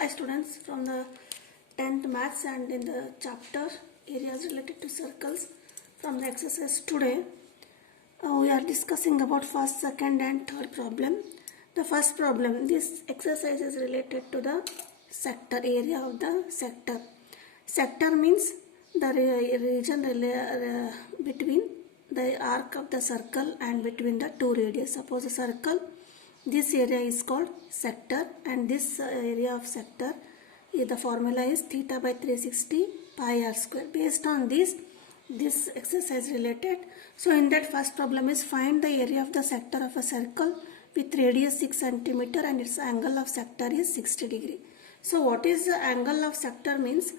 Hi students, from the 10th maths and in the chapter areas related to circles from the exercise today, we are discussing about first, second and third problem. The first problem, this exercise is related to the sector, area of the sector. Sector means the region between the arc of the circle and between the two radius. Suppose a circle, this area is called sector, and this area of sector, the formula is theta by 360 pi r square. Based on this exercise related. So in that first problem is find the area of the sector of a circle with radius 6 centimeter and its angle of sector is 60 degree. So what is the angle of sector means?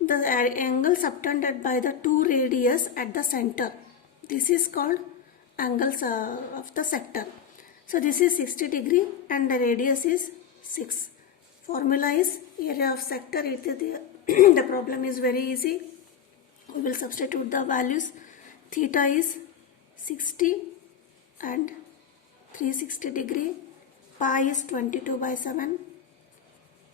The angle subtended by the two radius at the center. This is called angles of the sector. So this is 60 degree and the radius is 6. Formula is area of sector. The problem is very easy. We will substitute the values. Theta is 60 and 360 degree. Pi is 22 by 7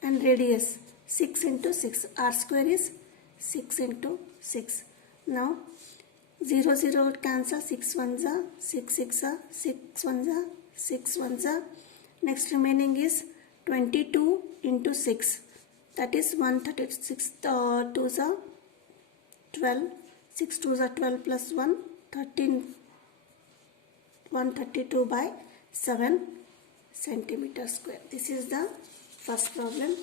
and radius 6 into 6. R square is 6 into 6. Now 0 0 cancel, 6 1s are 6 6 are 6 1s are 6 1s are. Next remaining is 22 into 6, that is 136. 2s are 12, 6 2s are 12 plus 1, 13, 132 by 7 centimeter square. This is the first problem.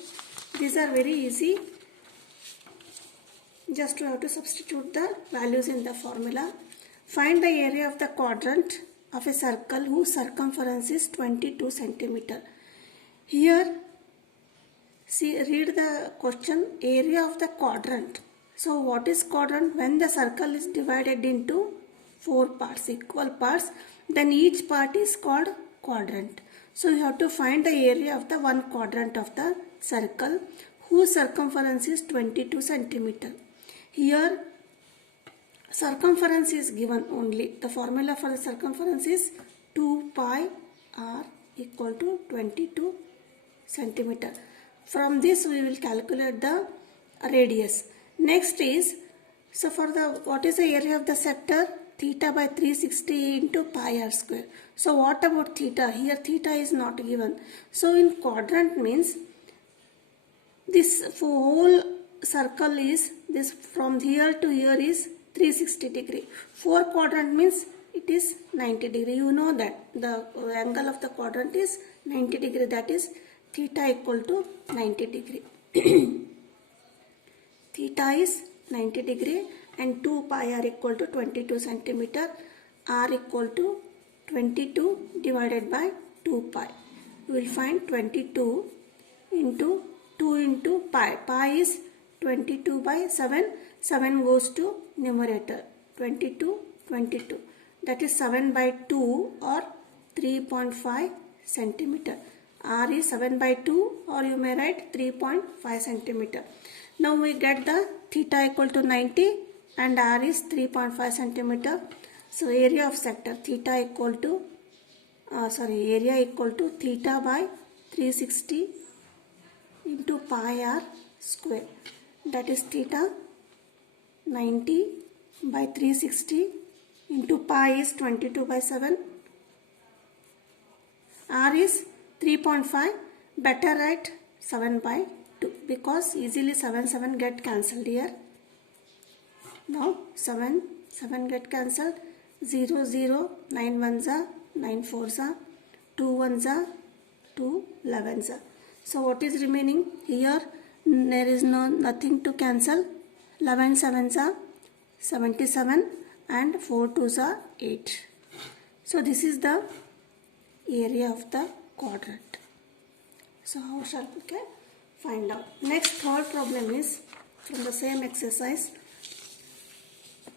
These are very easy. Just you have to substitute the values in the formula. Find the area of the quadrant of a circle whose circumference is 22 centimeter. Here, see, read the question, area of the quadrant. So what is quadrant? When the circle is divided into 4 parts, equal parts, then each part is called quadrant. So you have to find the area of the one quadrant of the circle whose circumference is 22 centimeter. Here circumference is given only. The formula for the circumference is 2 pi r equal to 22 centimeter. From this we will calculate the radius. Next is, so for the, what is the area of the sector? Theta by 360 into pi r square. So what about theta? Here theta is not given. So in quadrant means this whole circle is, this from here to here is 360 degree. 4 quadrant means it is 90 degree. You know that the angle of the quadrant is 90 degree, that is theta equal to 90 degree. Theta is 90 degree and 2 pi r equal to 22 centimeter. R equal to 22 divided by 2 pi. You will find 22 into 2 into pi. Pi is 22 by 7. 7 goes to numerator. 22, 22. That is 7 by 2 or 3.5 centimeter. R is 7 by 2 or you may write 3.5 centimeter. Now we get the theta equal to 90 and R is 3.5 centimeter. So area of sector theta equal to, area equal to theta by 360 into pi r square. That is theta 90 by 360 into pi is 22 by 7. R is 3.5. Better write 7 by 2 because easily 7 get cancelled here. Now 7 get cancelled. 0 0 9 1s are 9 4s are 2 1s are 2 11s are. So what is remaining here? There is nothing to cancel. 11 7s are 77 and 4 2s are 8. So this is the area of the quadrant. So how shall we find out? Next third problem is from the same exercise.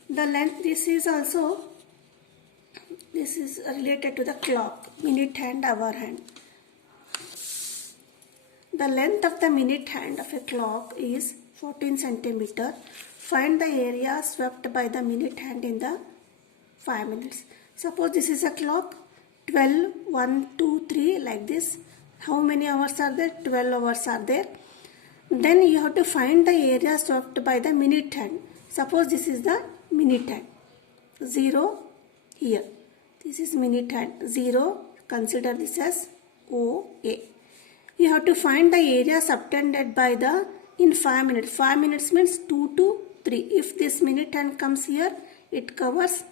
The length, this is related to the clock, minute hand, hour hand. The length of the minute hand of a clock is 14 centimeter. Find the area swept by the minute hand in the 5 minutes. Suppose this is a clock, 12, 1, 2, 3 like this. How many hours are there? 12 hours are there. Then you have to find the area swept by the minute hand. Suppose this is the minute hand. 0 here. This is minute hand. 0. Consider this as OA. You have to find the area subtended by the in 5 minutes. 5 minutes means 2 to 3. If this minute hand comes here, it covers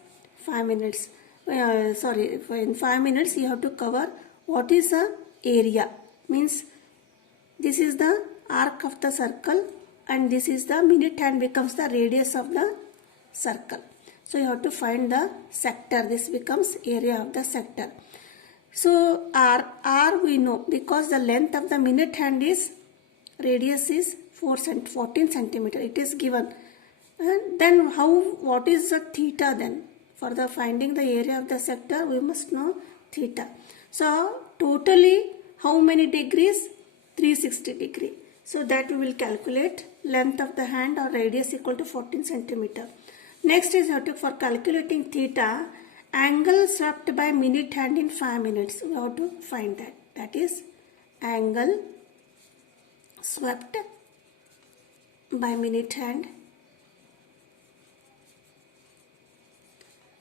5 minutes. In 5 minutes you have to cover what is the area. Means this is the arc of the circle and this is the minute hand becomes the radius of the circle. So you have to find the sector. This becomes area of the sector. So R we know because the length of the minute hand is radius is 14 centimeter. It is given. And then what is the theta then? For the finding the area of the sector we must know theta. So totally how many degrees? 360 degree. So that we will calculate length of the hand or radius equal to 14 centimeter. Next is for calculating theta, angle swept by minute hand in 5 minutes. We have to find that. That is angle swept by minute hand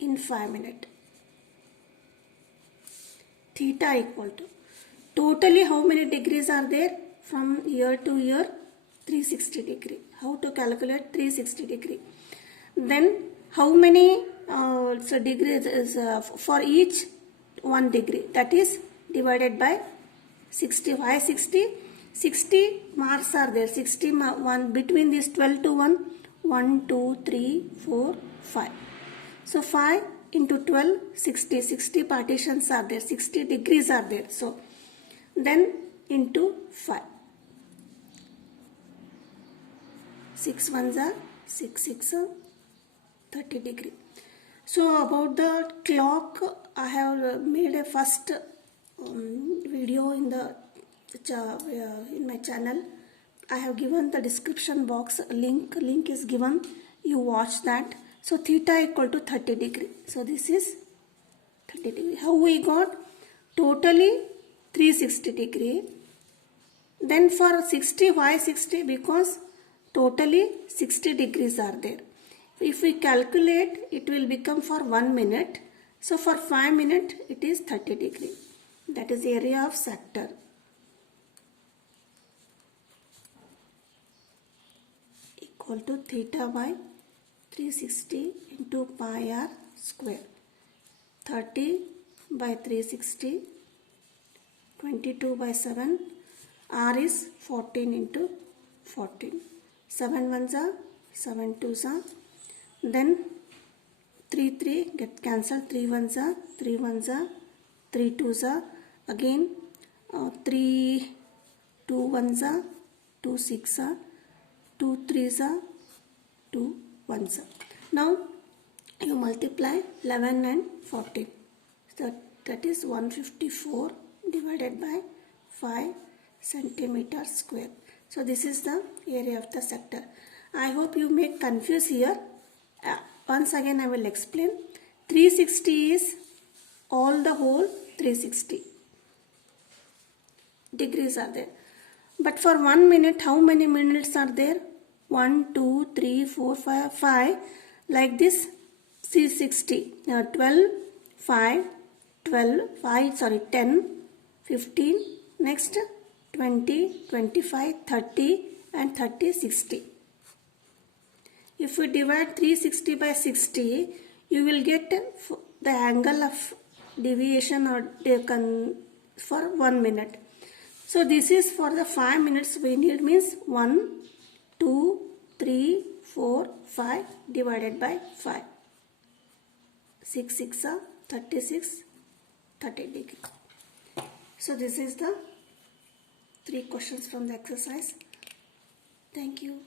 in 5 minutes. Theta equal to totally how many degrees are there? From year to year 360 degree. How to calculate 360 degree? Then how many degrees is for each 1 degree? That is divided by 60. Why 60? 60 marks are there. 60 1 between this 12 to 1. 1, 2, 3, 4, 5. So 5 into 12, 60. 60 partitions are there. 60 degrees are there. So then into 5. 6 ones are 6 6 30 degree. So about the clock, I have made a first video in the in my channel. I have given the description box link is given. You watch that. So theta equal to 30 degree. So this is 30 degree. How we got? Totally 360 degree. Then for 60, why 60? Because totally 60 degrees are there. If we calculate, it will become for 1 minute. So for 5 minutes, it is 30 degree. That is area of sector. Equal to theta by 360 into pi r square. 30 by 360, 22 by 7. R is 14 into 14. 7 ones are 7 twos are. Then 3 get cancelled. 3 ones are 3 ones are 3 twos are. Again 3 2 ones are 2 6 are 2 3s are 2 1s are. Now you multiply 11 and 14. So that is 154 divided by 5 centimeter square. So this is the area of the sector. I hope you make confuse here. Once again I will explain. 360 is all the whole 360 degrees are there. But for 1 minute, how many minutes are there? 1, 2, 3, 4, 5, 5. Like this, 360. 12, 5, 10, 15. Next, 20, 25, 30 and 30, 60. If we divide 360 by 60, you will get the angle of deviation or for 1 minute. So this is for the 5 minutes we need means 1, 2, 3, 4, 5 divided by 5. 6 6 are 36, 30 degree. So this is the 3 questions from the exercise. Thank you.